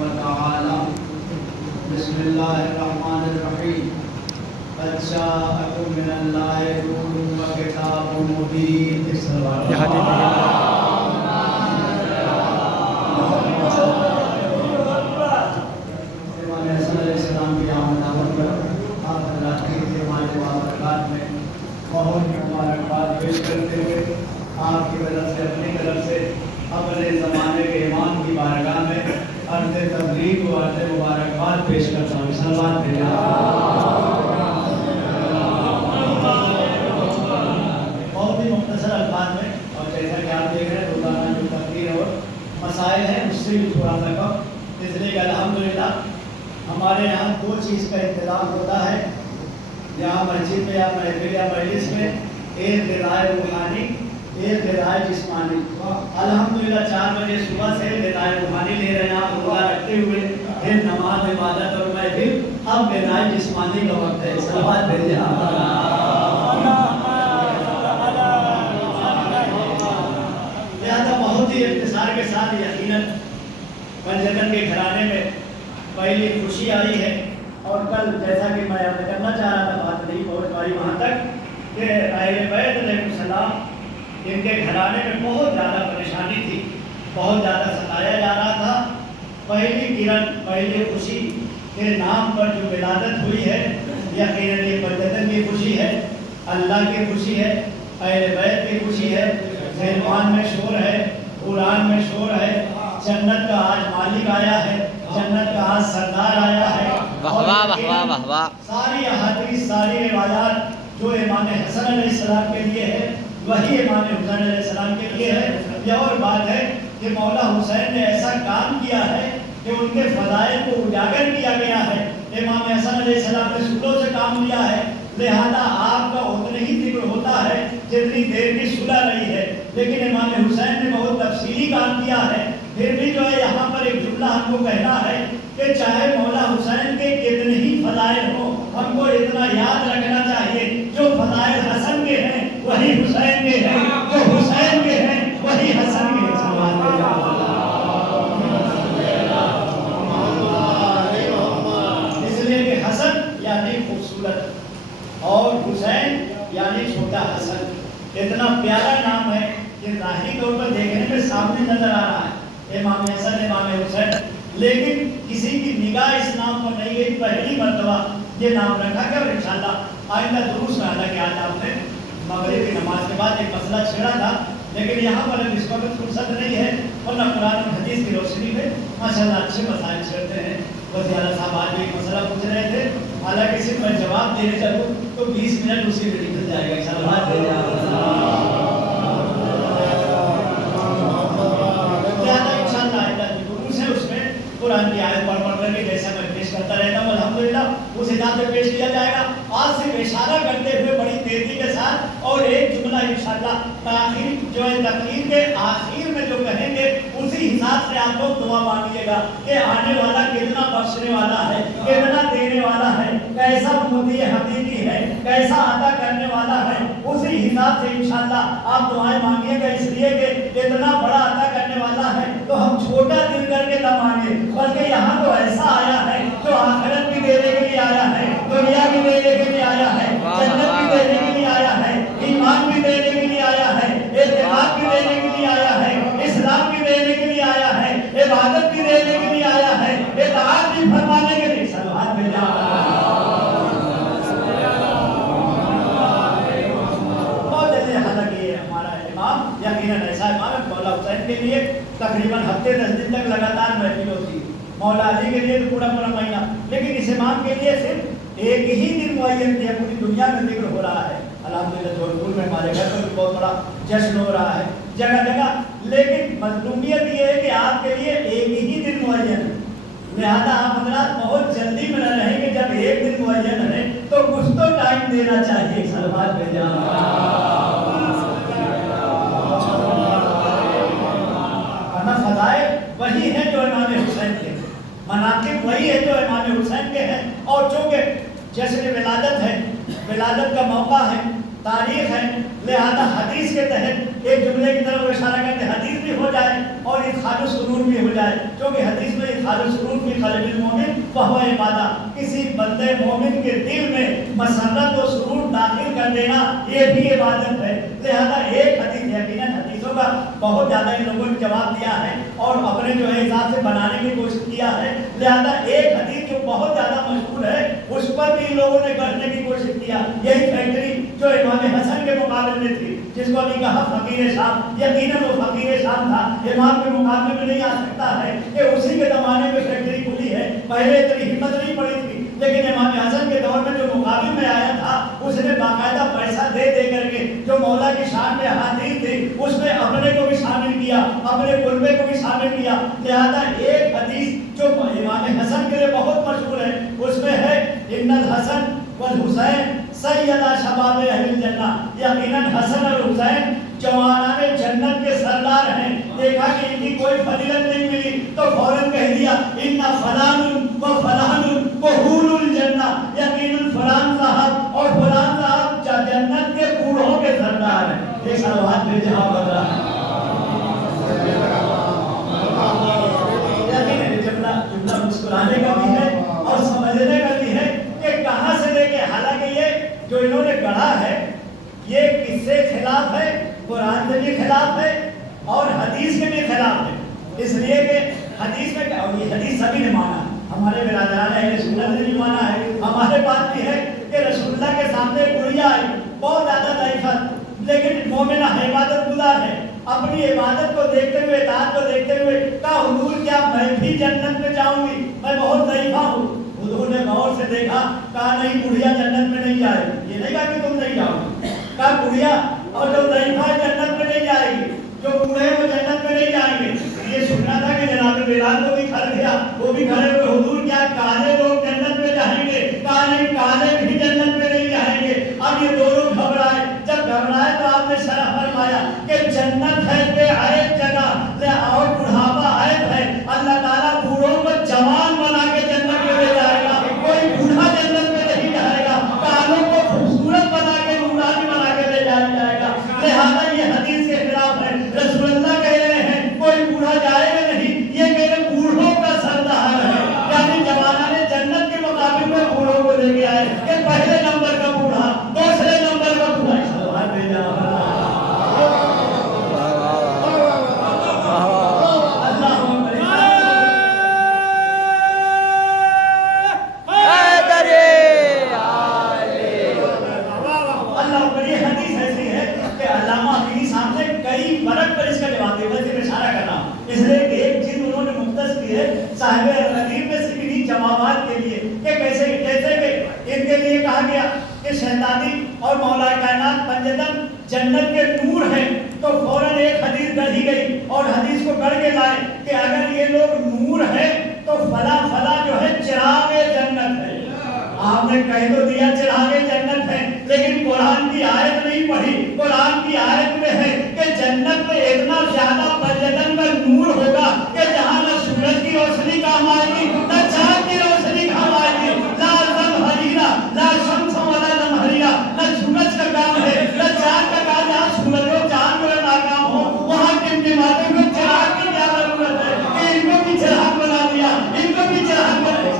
وتعالى. بسم الله الرحمن الرحيم. قد جاءكم من الله نور وكتاب مبين. بہت مبارکباد پیش کرتے ہوئے آپ کی وجہ سے اپنی طرف سے اپنے زمانے کے امام کی بارگاہ میں عرض تبلیغ و عرض مبارکباد پیش کرتا ہوں. سلوات بھیجا. بہت ہی مختصر الفاظ میں، اور جیسا کہ آپ دیکھ رہے ہیں روزانہ جو تقریر اور مسائل ہیں اس سے بھی تھوڑا سا کم، اس لیے کہ الحمدللہ ہمارے یہاں دو چیز کا انتظام ہوتا ہے یہاں مسجد میں یا محفل یا مجلس میں، ایک غذائے روحانی، ایک غذائے جسمانی. الحمدللہ 4 بجے صبح سے غذائے روحانی لے رہے ہیں آپ روزہ رکھتے ہوئے، پھر نماز عبادت اور محفل، اب غذائے جسمانی کا وقت ہے. صلوات بھیجیں. لہٰذا بہت ہی اختصار کے ساتھ یقیناً پنجتن کے گھرانے میں پہلی خوشی آئی ہے، اور کل جیسا کہ میں یاد کرنا چاہ رہا تھا بات نہیں پہنچ پائی وہاں تک کہ اہل بیت علیہ السلام ان کے گھرانے میں بہت زیادہ پریشانی تھی، بہت زیادہ ستایا جا رہا تھا. پہلی کرن، پہلی خوشی کے نام پر جو ولادت ہوئی ہے، یقیناً یہ پنجتن کی خوشی ہے، اللہ کی خوشی ہے، اہل بیت کی خوشی ہے. ذہن میں شور ہے، قرآن میں شور ہے. جنت کا آج مالک آیا ہے، جنت کا آج سردار آیا ہے. ساری احادیث، ساری روایات جو امام حسن علیہ السلام کے لیے ہے وہی امام حسین علیہ السلام کے لیے ہے. یہ اور بات ہے کہ مولا حسین نے ایسا کام کیا ہے کہ ان کے فضائل کو اجاگر کیا گیا ہے. امام حسن علیہ السلام نے سلوں سے کام لیا ہے، لہذا آپ کا اتنا ہی ذکر ہوتا ہے جتنی دیر کی صلح رہی ہے. لیکن امام حسین نے بہت تفصیلی کام کیا ہے. پھر بھی جو ہے یہاں پر ایک جملہ ہم کو کہنا ہے کہ چاہے مولا حسین کے کتنے ہی فضائل ہوں، ہم کو اتنا یاد رکھنا چاہیے جو فضائل حسن کے ہیں وہی حسین کے ہیں، جو حسین کے ہیں وہی حسن کے ہیں. اس لیے کہ حسن یعنی خوبصورت اور حسین یعنی چھوٹا حسن. اتنا پیارا نام ہے کہ ظاہری طور پر دیکھنے میں سامنے نظر آ رہا ہے امام حسن، امام حسین، لیکن کسی کی نگاہ اس نام پر نہیں گئی. پہلی مرتبہ یہ نام رکھا گیا. اور انشاءاللہ آئندہ دروس میں آتا کہ آج آپ نے مغرب کی نماز کے بعد ایک مسئلہ چھیڑا تھا، لیکن یہاں پر اس وقت فرصت نہیں ہے، ورنہ قرآن و حدیث کی روشنی میں ماشاءاللہ اچھے مسائل چھیڑتے ہیں. وزیر اعلیٰ صاحب آج بھی ایک مسئلہ پوچھ رہے تھے، حالانکہ صرف میں جواب دینے چلوں تو 20 منٹ اسی میں نکل جائے گا. انشاءاللہ قرآن کی آیت پڑھ کر کے جیسا میں پیش کرتا رہتا ہوں الحمدللہ اس حساب سے پیش کیا جائے گا. آج سے اشارہ کرتے ہوئے بڑی تیزی کے ساتھ اور ایک جملہ انشاءاللہ تاخیر جو ہے تقریر کے آخر میں جو کہیں گے اسی حساب سے آپ لوگ دعا مانگیے گا کہ آنے والا کتنا بخشنے والا ہے، کتنا دینے والا ہے، کیسا مودی حقیقی ہے، کیسا عطا کرنے والا ہے. اسی حساب سے انشاءاللہ آپ دعائیں مانگیے گا، اس لیے کہ اتنا بڑا عطا کرنے والا ہے تو ہم چھوٹا دل کر کے نہ مانگے، بلکہ یہاں تو ایسا آیا ہے جو آخرت بھی دینے کے لیے آیا ہے، دنیا بھی دینے کے لیے آیا ہے، جنت بھی دینے کے لیے آیا ہے، ایمان بھی دینے کے لیے آیا ہے، اعتقاد بھی دینے کے لیے آیا ہے، اسلام بھی دینے کے لیے آیا ہے، عبادت بھی دینے کے لیے آیا ہے، اطاعت بھی فرمانے کے لیے. صلوات میں جا یقیناً ایسا امام ہے. مولا حسین کے لیے تقریباً ہفتے 10 دن تک لگاتار محفل ہوتی ہے، مولا علی کے لیے تو پورا مہینہ، لیکن اس امام کے لیے صرف ایک ہی دن معین کیا. پوری دنیا میں ذکر ہو رہا ہے الحمدللہ. جودھپور میں ہمارے گھر پر بھی بہت بڑا جشن ہو رہا ہے جگہ جگہ، لیکن مظلومیت یہ ہے کہ آپ کے لیے ایک ہی دن معین ہے. لہذا آپ حضرات بہت جلدی میں نہ رہیں کہ جب ایک دن معین ہے تو کچھ تو ٹائم دینا چاہیے. صلوات بھیجا. فضائل وہی ہے جو امام حسین کے، مناقب وہی ہے جو امام حسین کے ہیں. اور چونکہ جیسے ولادت ہے، ولادت کا موقع ہے، تاریخ ہے، لہذا حدیث کے تحت ایک جملے کی طرف اشارہ کرتے حدیث بھی ہو جائے اور ادخال السرور بھی ہو جائے. کیونکہ حدیث میں ادخال السرور فی قلب المؤمن فہو عبادہ، کسی بندے مومن کے دل میں مسرت و سرور داخل کر دینا یہ بھی عبادت ہے۔ لہذا ایک حدیث، یقیناً حدیثوں کا بہت زیادہ ان لوگوں نے جواب دیا ہے اور اپنے جو ہے حساب سے بنانے کی کوشش کیا ہے، لہذا ایک حدیث جو بہت زیادہ مشہور ہے اس پر بھی ان لوگوں نے کرنے کی کوشش کیا۔ یہی فیکٹری جو امام حسن کے مقابلے میں تھی، جس کو ابھی کہا فقیر شام، یقیناً وہ فقیر شام تھا، امام کے مقابلے میں نہیں آ سکتا ہے کہ اسی کے زمانے میں فیکٹری کھلی ہے، پہلے اتنی ہمت نہیں پڑی تھی، لیکن امام حسن کے دور میں جو مقابل میں آیا تھا اس نے باقاعدہ پیسہ دے دے کر کے جو مولا کی شان میں حاضر تھے اس میں اپنے کو بھی شامل کیا، اپنے قربے کو بھی شامل کیا۔ لہذا ایک حدیث جو امام حسن کے لیے بہت مشہور ہے اس میں ہے ان الحسن والحسین سیدا شباب اہل الجنہ، یقیناً حسن اور حسین جوانان جنت کے سردار ہیں۔ دیکھا کہ ان کی کوئی فضیلت نہیں ملی تو فوراً کہہ دیا ان فلان و فلان کہول الجنہ، یقیناً فلان صاحب اور فلان صاحب جنت کے بوڑھوں کے سردار ہیں۔ ایک سلوات میں جہاں بدلا جملہ مسکرانے کا بھی ہے اور سمجھنے کا بھی ہے کہ کہاں سے لے کے، حالانکہ یہ جو انہوں نے گڑھا ہے یہ کس سے خلاف ہے؟ قرآن سے بھی خلاف ہے اور حدیث کے بھی خلاف ہے، اس لیے کہ حدیث میں اور یہ حدیث سبھی نے مانا، ہمارے برادران اہل سنت نے بھی مانا ہے، ہمارے پاس بھی ہے کہ رسول اللہ کے سامنے گڑیا آئی بہت زیادہ ضعیفت، لیکن مومنہ عبادت گزار ہے، اپنی عبادت کو دیکھتے ہوئے، اطاعت کو دیکھتے ہوئے کہا حضور کیا میں بھی جنت میں جاؤں گی؟ میں بہت ضعیفہ ہوں۔ حضور نے غور سے دیکھا، کہا نہیں بڑھیا جنت میں نہیں جائے گی، یہ نہیں کہا کہ تم نہیں جاؤ گے، کہا بڑھیا اور جو ضعیفہ جنت میں نہیں جائے گی، جو بوڑھے وہ جنت میں نہیں جائیں گے۔ یہ سننا تھا کہ جناب بلال کو بھی کھڑ گیا، وہ بھی کھڑے ہوئے حضور کیا کالے لوگ جنت میں جائیں گے؟ کہا نہیں کالے بھی جنت میں نہیں جائیں گے۔ اب یہ دونوں گھبرائے، جب گھبرائے تو آپ نے شرح فرمایا کہ جنت ہے بے عیب جگہ اور بڑھاپا عیب ہے، اللہ تعالیٰ بوڑھوں کو جوان بنا کے جنت میں لے جائے گا، کوئی بوڑھا جنت میں نہیں جائے گا، کالوں کو خوبصورت بنا کے نورانی بنا کے لے جایا جائے گا۔ لہٰذا یہ حدیث کے خلاف ہے، رسول اللہ کہہ رہے ہیں کوئی بوڑھا جائے گا نہیں، یہ میرے بوڑھوں کا سردار ہے، یعنی جوانان جنت کے مقابل میں بوڑھوں کو لے کے آئے کہ پہلے نمبر کا بوڑھا، دوسرے نمبر کا بوڑھا، صاحب الرغیب میں سے بھی جوابات کے لیے کہ کیسے کہ ان کے لیے کہا گیا کہ شہزادی اور مولا کائنات پنجتن جنت کے نور ہیں، تو فوراً ایک حدیث گڑھی گئی اور حدیث کو گڑھ کے لائے کہ اگر یہ لوگ نور ہیں تو فلا فلا جو ہے چراغ جنت ہے۔ آپ نے کہہ تو دیا چراغ جنت ہے، لیکن قرآن کی آیت نہیں پڑھی، قرآن کی آیت میں ہے کہ جنت میں اتنا زیادہ پنجتن کا نور ہوگا کہ جہاں نہ سورج کی روشنی کام آئے گی نہ چاند کی روشنی کام آئے گی، لا زمہریرہ لا شمس ولا زمہریرہ، نہ سورج کا کام ہے نہ چاند کا کام، جہاں سورج و چاند جو ناکام ہو وہاں ٹمٹماتے ہوئے چراغ کی کیا ضرورت ہے کہ ان کو بھی چراغ بنا دیا، ان کو بھی چراغ بنا دیا۔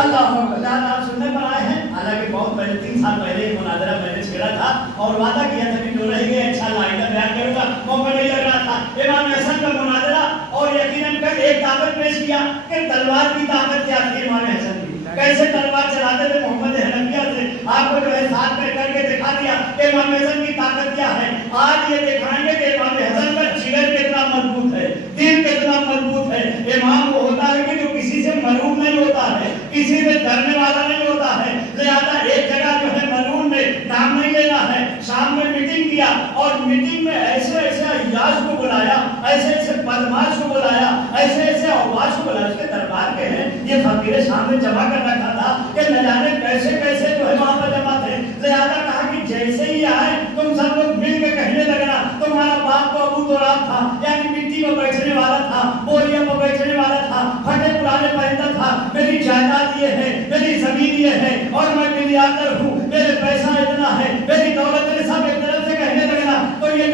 اللہ سننے پر آئے ہیں، حالانکہ بہت پہلے 3 سال پہلے یہ مناظرہ میں نے چھیڑا تھا اور وعدہ کیا تھا کہ جو رہ گئے انشاءاللہ آئندہ بیان کروں گا، موقع نہیں لگ رہا تھا۔ امام حسن کا مناظرہ اور یقیناً کل ایک طاقت پیش کیا کہ تلوار کی طاقت کیا تھی امام حسن کی، کیسے تلوار چلاتے تھے محمد حنفیہ سے، آپ کو جو ہے ساتھ میں کر کے دکھا دیا کہ امام حسن کی طاقت کیا ہے۔ آج یہ دکھائیں گے کہ امام حسن کا جگر کتنا مضبوط ہے، دل کتنا مضبوط ہے۔ امام وہ ہوتا ہے کہ جو کسی سے ملوم نہیں ہوتا ہے، کسی سے ڈرنے والا نہیں ہوتا ہے، لہذا ایک جگہ جو ہے ملون میں نام نہیں لینا ہے، شام میں میٹنگ کیا اور میٹنگ میں ایسے ایسے عیاش کو بلایا، ایسے ایسے بدماش کو بلایا، ایسے ایسے عواش کو بلایا، اس کے دربار کے ہیں یہ فقیر شام نے جمع کر رکھا تھا کہ نہ جانے کیسے کیسے جو ہے وہاں پر جمع تھے۔ لہذا کہا کہ جیسے ہی آئے تم سب لوگ مل کے کہنے لگنا تمہارا باپ تو ابو تراب تھا، یعنی مٹی میں بیٹھنے والا تھا، بوریاں میں بیٹھنے والا تھا، پھٹے پرانے پہنتا تھا، میری جائیداد یہ ہے، میری زمین یہ ہے اور میں ملیاردر ہوں، میرے پیسہ اتنا ہے، میری دولت ہے، سب ایک طرف سے کہنے لگنا تو یہ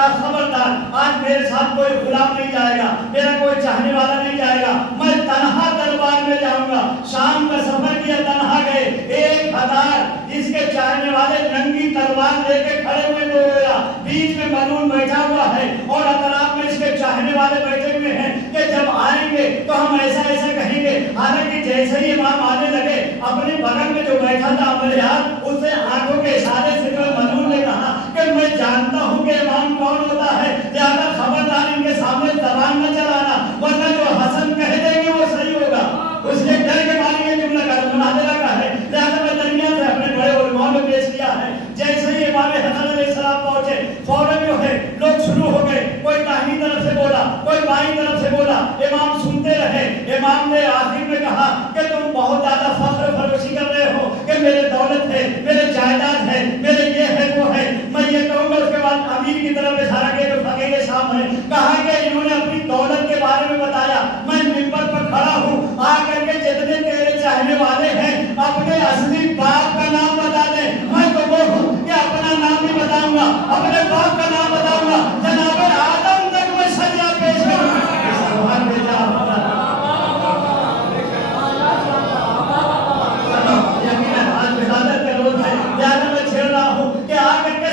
کہا خبردار آج میرے ساتھ کوئی غلام نہیں جائے گا، میرا کوئی چاہنے والا نہیں جائے گا، میں تنہا دربار میں جاؤں گا۔ شام کا سفر کیا، تنہا گئے، 1000 اس کے چاہنے والے ننگی تلوار لے کے کھڑے ہوئے گویا، بیچ میں ملعون بیٹھا ہوا ہے اور اطراف میں اس کے چاہنے والے بیٹھے ہوئے ہیں کہ جب آئیں گے تو ہم ایسا ایسا کہیں گے۔ حالانکہ جیسے ہی امام آنے لگے، اپنے بغل میں جو بیٹھا تھا عملیات، اس سے آنکھوں کے اشارے سے جو ملعون نے کہا کہ میں جانتا ہوں کہ امام کون ہوتا ہے، لہذا خبردار ان کے سامنے زبان نہ چلانا، ورنہ جو حسن کہہ دیں گے وہ صحیح ہوگا۔ اس نے ڈر کے ماری یہ جملہ کا مناظرہ کا ہے، لہذا میں درمیان سے اپنے بڑے علماء نے پیش کیا ہے۔ جیسے ہی امام حسن علیہ السلام پہنچے، فوراً جو ہے لوگ شروع ہو گئے، کوئی داہنی طرف سے بولا، کوئی بائیں طرف سے بولا، امام سنتے رہے۔ امام نے آخر میں کہا کہ تم بہت زیادہ فخر فروشی کر رہے ہو کہ میرے دولت ہے، میرے جائیداد ہے، میرے یہ ہے وہ ہے، میں یہ کہوں گا۔ اس کے بعد امیر کی طرف اشارہ کیا جو فقیر شام ہے، کہا کہ انہوں نے اپنی دولت کے بارے میں بتایا، میں منبر پر کھڑا ہوں، آ کر کے جتنے تیرے چاہنے والے ہیں اپنے اصلی باپ کا نام بتا دیں۔ میں تو وہ ہوں کہ اپنا نام نہیں بتاؤں گا، اپنے باپ کا نام بتاؤں گا، جناب آدم تک میں سجدہ پیش کروں گا۔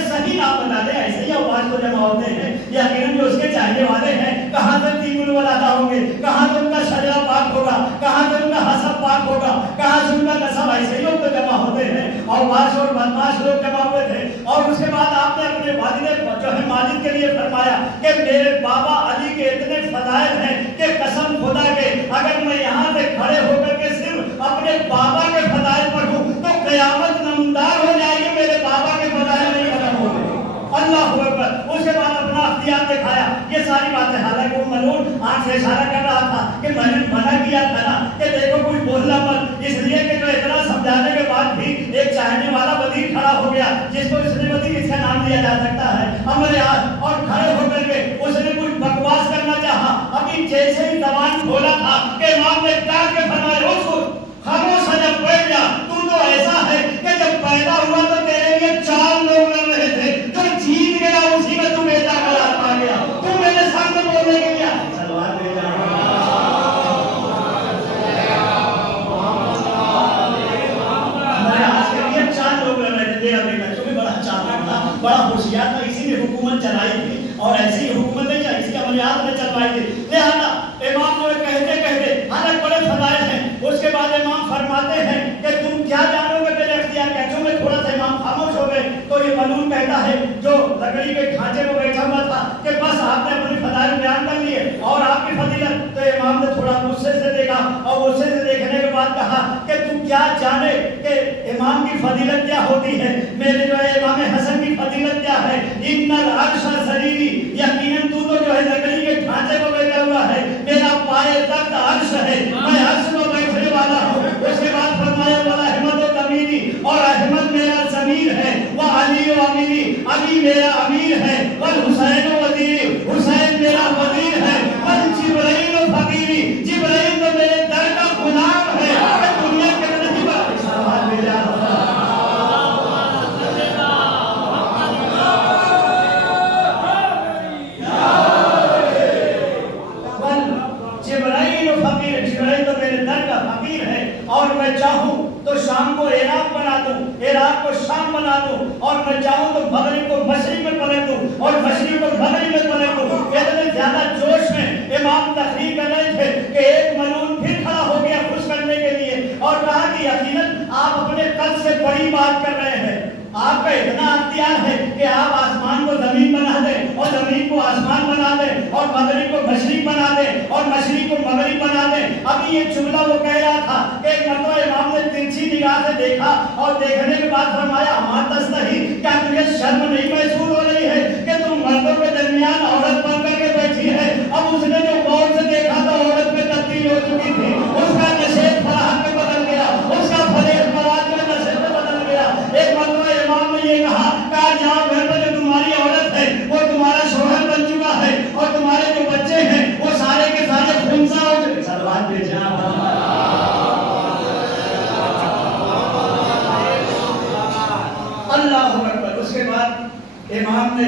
صحیح نام بتا دیں، ایسے ہی آواز کو جمع ہوتے ہیں، یقیناً جو اس کے چاہنے والے ہیں کہاں سے تین الولادا ہوں گے، کہاں سے ان کا شجرہ پاک ہوگا، کہاں سے ان کا حسب پاک ہوگا، کہاں سے ان کا نسب، ایسے ہی لوگ تو جمع ہوتے ہیں اور واش اور بدماش لوگ جمع ہوئے تھے۔ اور اس کے بعد آپ نے اپنے والد جو ہے مالک کے لیے فرمایا کہ میرے بابا علی کے اتنے فضائل ہیں کہ قسم خدا کے اگر میں یہاں سے کھڑے ہو کر کے صرف اپنے بابا کے فضائل پڑھوں تو قیامت نمودار ہو جائے گی، میرے بابا کے فضائل نہیں ختم ہو گئے۔ اللہ اکبر۔ اس کے بعد اپنا اختیار دکھایا، یہ ساری باتیں، حالانکہ وہ ملعون آنکھ سے اشارہ کر رہا تھا کہ میں نے منع کیا تھا نا کہ دیکھو کوئی بولنا مت، اس لیے کہ جو اتنا سمجھانے کے بعد بھی ایک چاہنے والا وزیر کھڑا ہو گیا جس کو اس نے وزیر اس کا نام دیا جا سکتا ہے، عملیات، اور کھڑے ہو کر کے اس نے کچھ بکواس کرنا چاہا۔ ابھی جیسے ہی زبان کھولا تھا کہ امام نے ڈانٹ کے فرمایا اس کو خاموش ہو جا، بیٹھ جا، تو ایسا ہے کہ جب پیدا ہوا تو تیرے لیے 4 لوگ لڑ رہے تھے، جو جیت گیا اسی میں تو بیٹا قرار پا گیا، تو میرے سامنے بولنے کے لیے سلوات دے جا۔ ہمارے آج کے لیے 4 لوگ لڑ رہے تھے، میرا بیٹا جو بھی بڑا چالاک تھا، بڑا ہوشیار تھا، اسی نے حکومت چلائی تھی اور ایسی حکومت نہیں چلائی، اس کی عملیات نے چلوائی تھی۔ لہذا امام کو کہتے کہتے حالانکہ بڑے فضائل ہیں، اس کے بعد امام فرماتے ہیں کہ تم کیا جانو گے میرے اختیار کیا؟ جو میں تھوڑا سا امام خاموش ہو گئے تو یہ ملعون کہتا ہے جو لکڑی کے کھانچے میں بیٹھا ہوا تھا کہ بس آپ نے اپنی فضائل بیان کر لیے اور آپ کی فضیلت۔ تو امام نے تھوڑا غصے سے دیکھا اور غصے سے دیکھنے کے بعد کہا کہ تم کیا جانے کہ امام کی فضیلت کیا ہوتی ہے، میرے جو ہے امام حسن کی فضیلت کیا ہے؟ ان العرش سریری، یقیناً تو جو ہے لکڑی کے ڈھانچے میں بیٹھا ہوا ہے، میرا پائے تخت عرش ہے، میں عرش میں بیٹھنے والا ہوں۔ اس کے بعد فرمایا والا احمد و تمیری، اور احمد میرا ضمیر ہے، وہ علی و امیری، علی میرا امیر ہے، والحسین و وزیری، حسین میرا وزیر ہے، والجبرائیل و فقیری، جبرائیل تو میرے در کا غلام ہے، کہ دنیا کے نہیں بات سوال میں جا رہا ہے۔ اور میں چاہوں تو شام کو عراق بنا دوں، عراق کو شام بنا دوں، اور میں چاہوں تو مغرب کو مشرق میں پلٹ دوں اور مشرق کو مغرب میں پلٹ دوں۔ اتنے زیادہ جوش میں امام تقریر کر رہے تھے کہ ایک ملعون پھر کھڑا ہو گیا خوش کرنے کے لیے اور کہا کہ یقیناً آپ اپنے قد سے بڑی بات کر رہے ہیں، آپ کا اتنا اختیار ہے کہ آپ آسمان کو زمین بنا دیں اور زمین کو آسمان بنا دیں اور مغرب کو مشرق بنا دیں اور مشرق کو مغرب بنا دیں۔ ابھی یہ جملہ وہ کہہ رہا تھا کہ ایک مرتبہ امام نے ترچھی نگاہ سے دیکھا اور دیکھنے کے بعد فرمایا اما تستحی، کیا تجھے شرم نہیں محسوس ہو رہی ہے کہ تم مردوں کے درمیان عورت بن کر کے بیٹھی ہے؟ اب اس نے جو غور سے دیکھا تو عورت میں تبدیل ہو چکی تھی، اس کا نشیب فراہم میں بدل گیا، اس کا فریق مراد میں نشیب میں بدل گیا۔ ایک مرتبہ امام نے یہ کہا جاؤ گھر پر جو تمہاری عورت ہے وہ تمہارا شوہر بن چکا ہے اور تمہارے جو بچے ہیں وہ سارے کے سارے خنثی ہو چکے۔ سلوات بھیجیں اللہ اکبر۔ اس کے بعد امام نے